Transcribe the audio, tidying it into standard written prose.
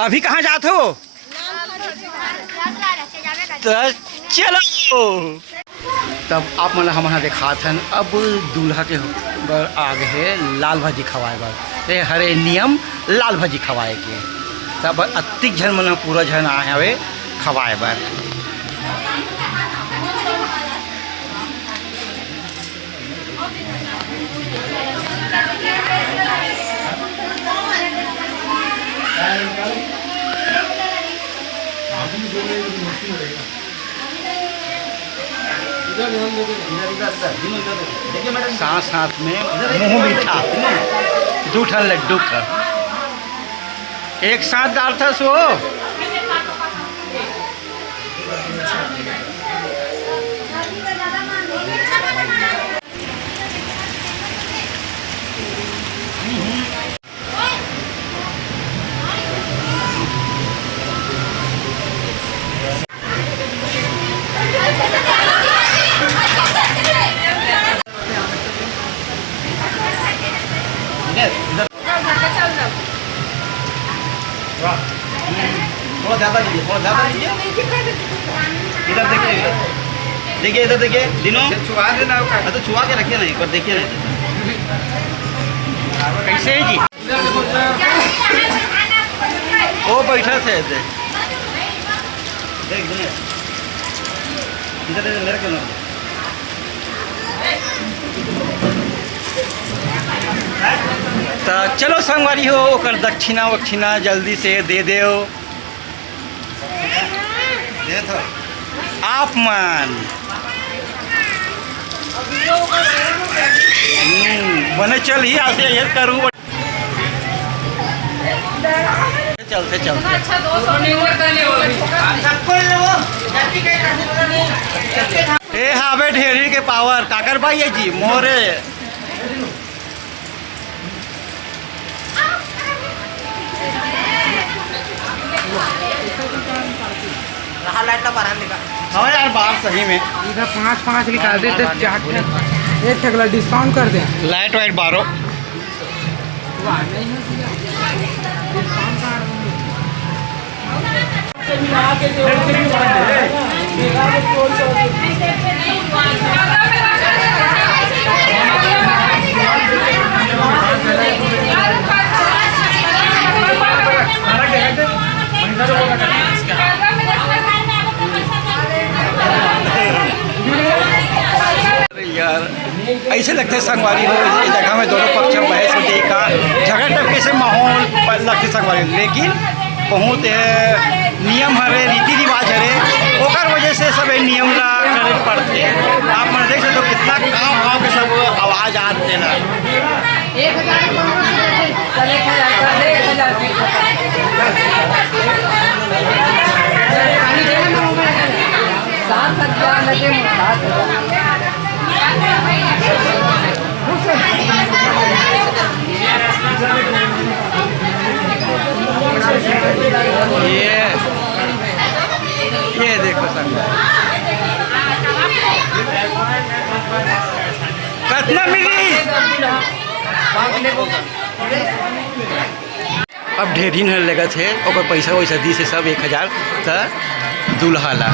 अभी कहाँ जाते हो? तो चलो तब आप मतलब हमारा देखा था अब दूल्हा के आगे है लाल भाजी खवाए बार ये हरे नियम लाल भाजी खवाए के तब अतिक झन मन पूरा झन आए हवे खवाए बार। साथ साथ में मुँह मीठा दूठा लड्डू का एक साथ डालता सो थोड़ा ज़्यादा लीजिए, थोड़ा ज़्यादा लीजिए। इधर देखिए, देखिए इधर देखिए दिनों छुआ देना तो छुआ के रखिए नहीं पर देखिए नहीं कैसे है जी वो बैठा थे देख इधर मेरे क्यों तो चलो संगवारी हो ओकर दक्षिणा वक्षिणा जल्दी से दे दो आप मन बने चल ही आसे ये करूँ चलते चलते ए हावे ढेरी के पावर काकर भाई है जी मोरे हाँ यार बात सही में इधर 5-5 निकाल देते एक ठगला डिस्काउंट कर दें लाइट वाइट 12 यार ऐसे लगता है संगवारी हो इस जगह में दोनों पक्ष बहस होती का झगड़ा टपके से माहौल लगते संगवारी लेकिन बहुत नियम हरे रीति रिवाज हरे ओकर वजह से सब नियम ला करे पड़ते आप मन देख सकते हो कितना गाँव गाँव के सब आवाज आते ना ये देखो कितना मिली अब ढेरी न लगा थे पैसा वैसा दी से सब 1000 तो दूल्हा ला